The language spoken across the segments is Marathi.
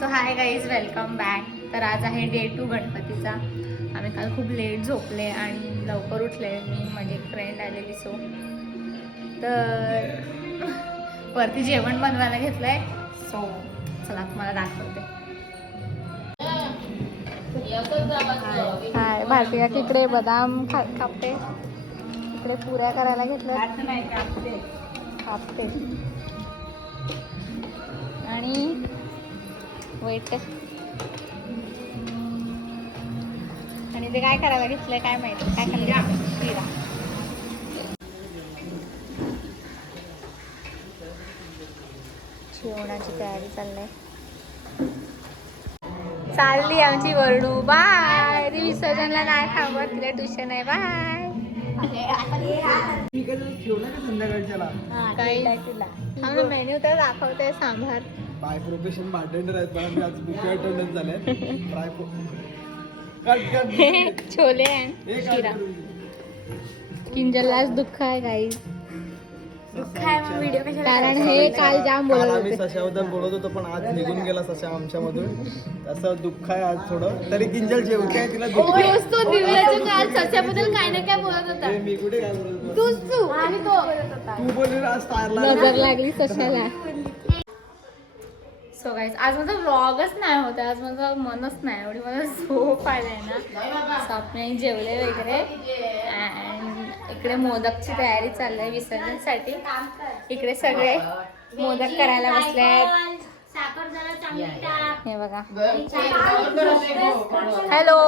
So hi guys, welcome back. तर आज आहे डे 2 गणपतीचा. आम्ही काल खूप लेट झोपले आणि लवकर उठले. मी माझी एक फ्रेंड आलेली सो तर वरती जेवण बनवायला घेतलंय. सो चला तुम्हाला दाखवते. हाय, भारतीया तिकडे बदाम कापते, इकडे पुऱ्या करायला घेतल्या कापते आणि वेट आणि ते काय करायला घेतलंय काय माहिती. काय करायला शिरा. जेवणाची तयारी चालली आमची वरडू. बाय. ती विसर्जनला नाही थांबत, तिला ट्युशन आहे. बाय. काही मेन्यू तर दाखवते. सांभार बाय प्रोफेशन बार्टेंडर आहेत, पण मी आज बुफे अटेंडंट झाले. छोले आहे, शिरा. किंजललाच दुःख आहे गाईज. कारण हे काल जाम बोलत आम्ही सशाबद्दल बोलत होतो, पण आज निघून गेला सशा आमच्यामधून. असं दुःख आहे आज थोडं. तरी किंजल जेवते आहे, तिला सच्याबद्दल काय ना काय बोलत होता. मी कुठे काय बोलत होतो? तू बोलली आज तारला नजर लागली सशाला. सो गाईज, आज माझा व्लॉगच नाही होता. आज माझं मनच नाही, एवढी मला झोप आलाय ना. सो आपण जेवले वगैरे अँड इकडे मोदकची तयारी चालली आहे विसर्जनसाठी. इकडे सगळे मोदक करायला बसले आहेत. हे बघा. Hello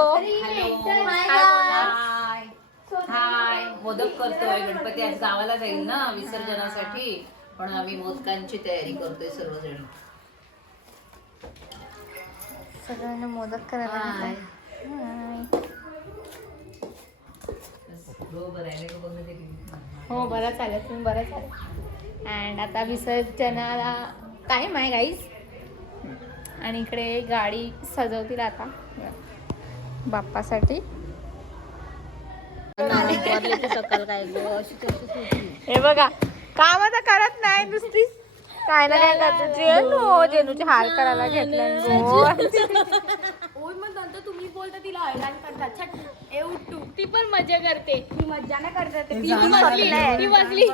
hi. मोदक करतोय. गणपती आज गावाला जाईल ना विसर्जनासाठी, पण आम्ही मोदकांची तयारी करतोय सर्वजण. सगळ्यांना मोदक करायला. हो बरं चालेल, तुम्ही बरं चालेल. अँड आता विसर्जनाला टाईम आहे गाईज. आणि इकडे गाडी सजवतील आता बाप्पासाठी. सकाळ काय हे बघा, काम आता करत नाही, नुसती काय ना काय करतो. जेनूची हार करायला घेतलं. तुम्ही बोलता तिला हैराण करता. ती पण मजा करते. ती मजा नाही करते. ती बसली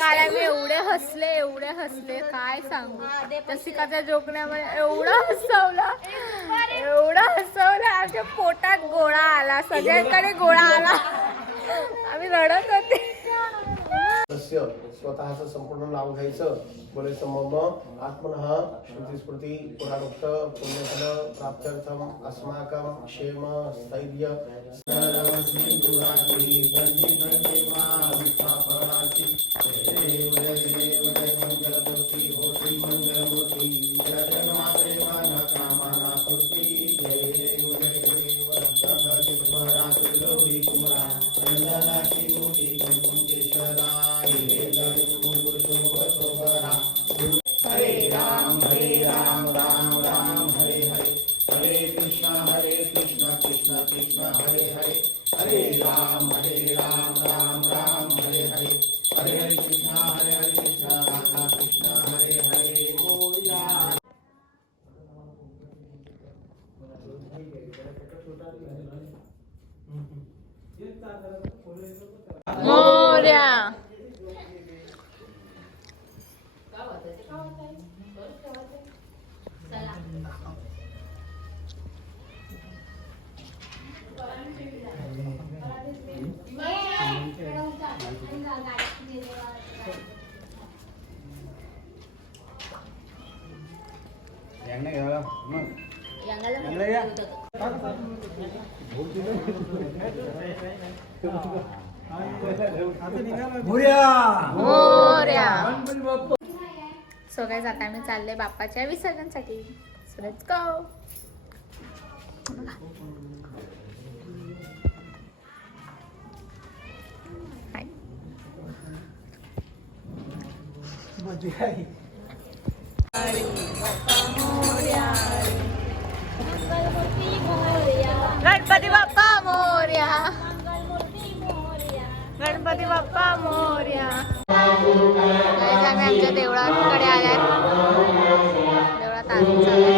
काय आम्ही एवढे हसले काय सांगू. रसिकाच्या जोकण्यामध्ये एवढं हसवलं आमच्या पोटात गोळा आला, सगळ्यांकडे गोळा आला. आम्ही रडत होते. स्वतःचं संपूर्ण नाव घ्यायचं. बोलायचं मम आत्मनः श्रुतिस्मृती पुराणोक्त पुण्यफल प्राप्त्यर्थम अस्माकं क्षेम स्थैर्य हरे राम राम राम हरे हरे, हरे कृष्ण कृष्ण कृष्ण हरे हरे, हरे राम राम राम हरे हरे, हरे हरे कृष्ण राधा कृष्ण हरे हरे. मोरया. सो गाईज, आता आम्ही चालले बाप्पाच्या विसर्जनसाठी. So let's go. Ganpati Bappa Morya. Ganpati Bappa Morya. आम्ही आमच्या देवळाकडे आल्यात. छान चालेल.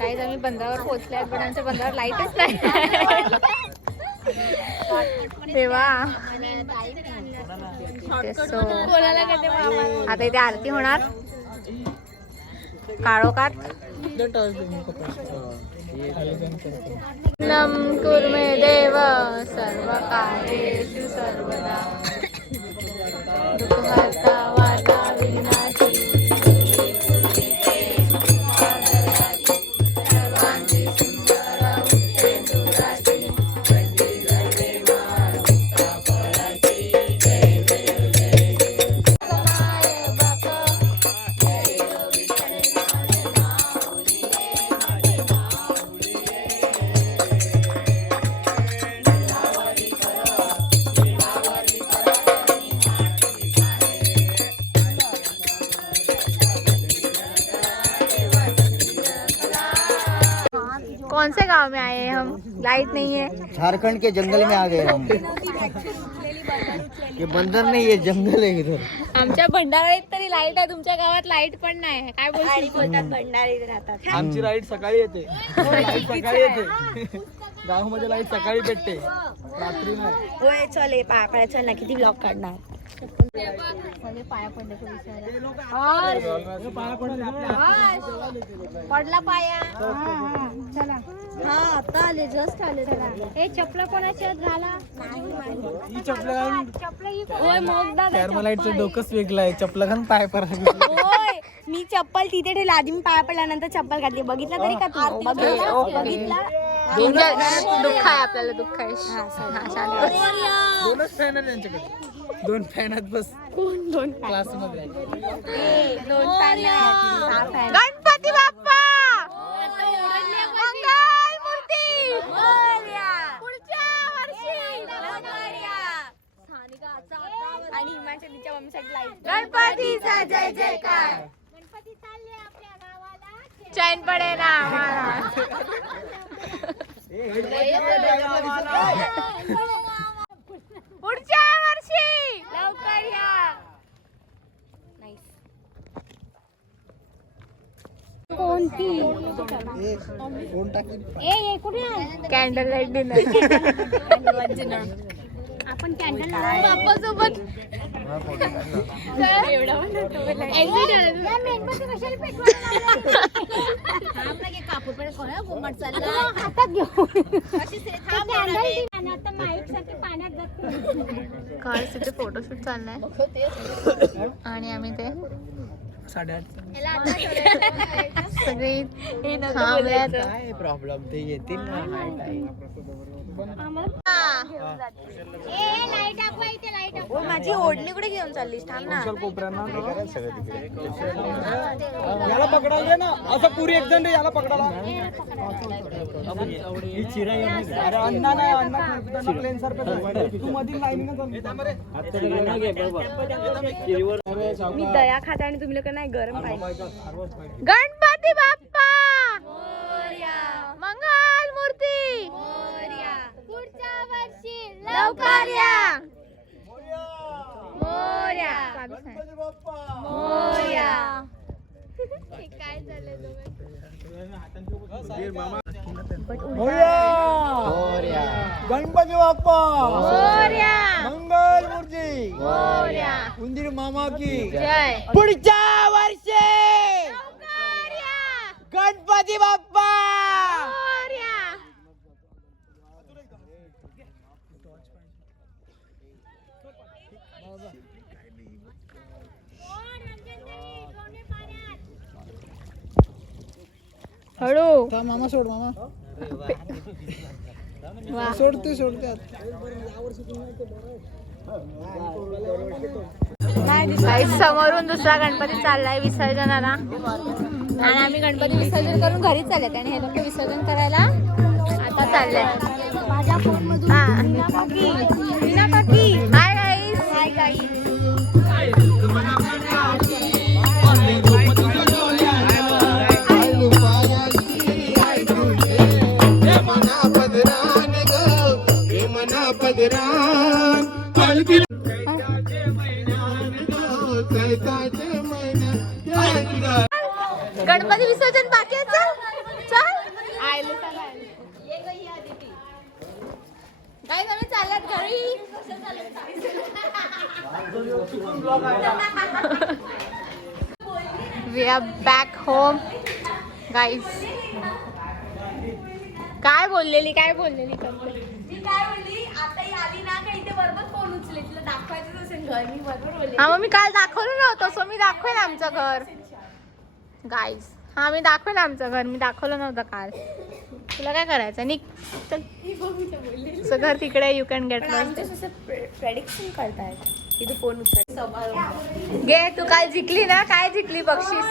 काहीच आम्ही बंदरावर पोहोचले पण आमच्या बंदरावर लाईटच नाही. तेव्हा आता इथे आरती होणार काळोखात. नम कुर्मे देव सर्व कार्येषु सर्वदा दुःखहर्ता वार्ता विनाशी कौन से गांव में आए हैं हम? लाइट नहीं है. झारखंड के जंगल में आ गए हम. ये बंदर नहीं है, जंगल है इधर. आमच्या भंडाऱ्यात तरी लाईट आहे, तुमच्या गावात लाईट पण नाही. काय बोलतात भंडारीत राहतात. आमची लाईट सकाळी येते. लाईट सकाळी येते. गावामध्ये लाईट सकाळी भेटते, रात्री नाही. होय चल पाया चल ना, किती ब्लॉग काढणार. पाया पडले पडला पाया. चला हा आता आले, जस्ट आले. चला हे चपला कोणाची घाला. ही चपला होय मग दादा थर्मलाईटचं डोकंच वेगळं आहे. चपला घालून पाय पडला. होय मी चप्पल तिथे ठेवली, आधी मी पाया पडल्यानंतर चप्पल घातली. बघितला तरी का तू? बघितला. दुःख आहे आपल्याला, दुःख आहे. दोनच फॅन आहेत त्यांच्याकडे. 2 फॅन आहेत बस. दोन क्लास मध्ये. दोन फॅन. गणपती बाप्पा मंगल मूर्ती पुढच्या वर्षी आणि हिमाचलीच्या मम्मीसाठी लाईट. गणपतीचा जय जयकार. गणपती चालले आपल्या गावाला. चैन पडे ना आम्हाला. पुढच्या वर्षी लवकर या. कोणती ए कुठे आहे? Candle light dinner. आपण कॅन्डल बाप्पा सोबत कारचे फोटोशूट चाललाय आणि आम्ही ते 8:30 सगळी थांबल्यात. काय प्रॉब्लेम, ते येतील ना. माझी ओढणी कुठे घेऊन चाललीस? थांब ना. याला पकडायला दे ना. असं पुरी एक जण रे, याला पकडायला. अरे अण्णा नाही, अण्णा प्लेन सारखं. तू मधील लाईन मी दया खाते आणि तुम्ही लोक नाही गरम पाहिजे. गणपती बाप्पा मंगल मूर्ती पुढच्या वर्षी लवकर या. मोरया मोरया. काय झालं? गणपती बाप्पा मोरया मंगल मूर्ती मोरया. उंदीर मामा की जय. पुढच्या वर्षी लवकर या. गणपती बाप्पा. मोरया. हळू. मामा सोड, मामा सोडते समोरून दुसरा गणपती चाललाय विसर्जनाला आणि आम्ही गणपती विसर्जन करून घरी चालले आणि हे लोक विसर्जन करायला आता चाललंय. माझ्या फोन मधून मीना काकी hi guys. Hi guys. Ganpati विसर्जन बाकी आहे. चल चल. काय आम्ही चालल्यात घरी. We are back home guys. काय बोललेली मी काय बोलली, आता ही आली ना का इथे बरोबर फोन उचले, तिला दाखवायचं असेल घर. मी बरोबर बोलले. हा मग मी काल दाखवलं नव्हतं, सो मी दाखवेन आमचं घर गाईज. हा मी दाखवेन आमचं घर, मी दाखवलं नव्हतं काल. तुला काय करायचं निक चल. तुझं घर तिकडे, you can get lost. Prediction करतायत इथे फोन उचल. घे तू काल जिंकली ना, काय जिंकली बक्षीस.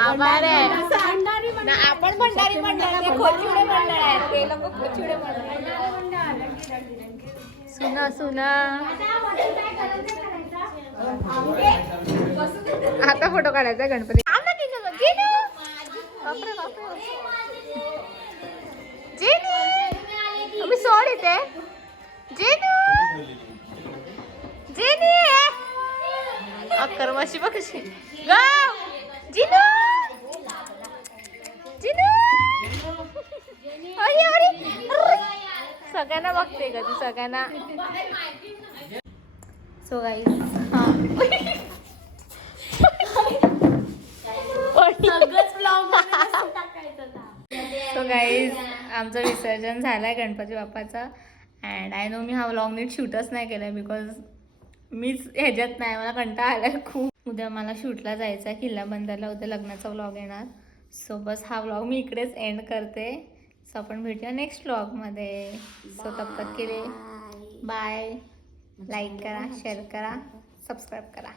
आभार आहे ना, आपण भंडारी मंडळ, ते खोचिवडे मंडळ आहे, ते लोक खोचिवडे मंडळ. सुना सुना आता फोटो काढायचा गणपती. मी सोड इथे. जेनू जेनी अकर्माशी बघ कशी गाव. जिनू जिनू अरे अरे सगळ्यांना बघते का ती, सगळ्यांना. सो गाईज सो गाईज आमचं विसर्जन झालंय गणपती बाप्पाचा. अँड आय नो मी हा व्लॉग नीट शूटच नाही केलाय बिकॉज मीच ह्याच्यात नाही, मला कंटाळा आलाय खूप. उद्या मला शूटला जायचं आहे किल्ला बंदरला, उद्या लग्नाचा व्लॉग येणार. सो बस हा व्लॉग मी इकडेच एंड करते. सो आपण भेटूया नेक्स्ट व्लॉगमध्ये. सो तब तक के लिए बाय. लाईक करा, शेअर करा, सबस्क्राईब करा.